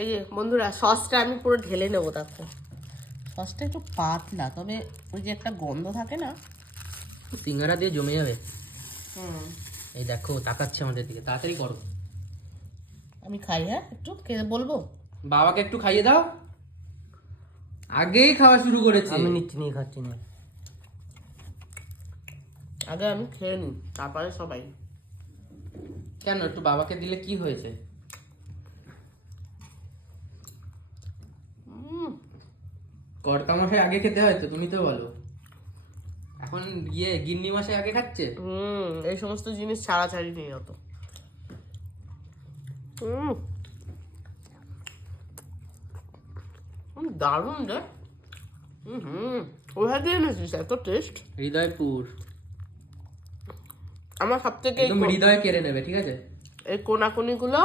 এই যে বন্ধুরা সসটা আমি পুরো ঢেলে নেবো। দেখো সসটা একটু পাতলা, তবে ওই যে একটা গন্ধ থাকে না, সিঙ্গারা দিয়ে জমে যাবে। হুম। এই দেখো তাকাচ্ছে আমাদের দিকে, তাড়াতাড়ি করো। আমি খাই, হ্যাঁ একটু খেয়ে বলবো। বাবাকে একটু খাইয়ে দাও। আগেই খাওয়া শুরু করেছে। আমি নিচ্ছি, নিয়ে খাচ্ছি না। আগে আমি খেয়ে নিই, তারপরে সবাই। কেন, একটু বাবাকে দিলে কি হয়েছে? কর্তা মশাই আগে খেতে হয় তো, তুমি তো বলো। এখন গিন্নি মশাই আগে খাচ্ছে। এই সমস্ত জিনিস ছাড়াছাড়ি নেই অত। দারুণ রে। ওইভাবে দিয়ে এনেছিস, এত টেস্ট। হৃদয়পুর আমার সব থেকে একদম হৃদয় কেড়ে নেবে, ঠিক আছে? এই কোনাকুনি গুলো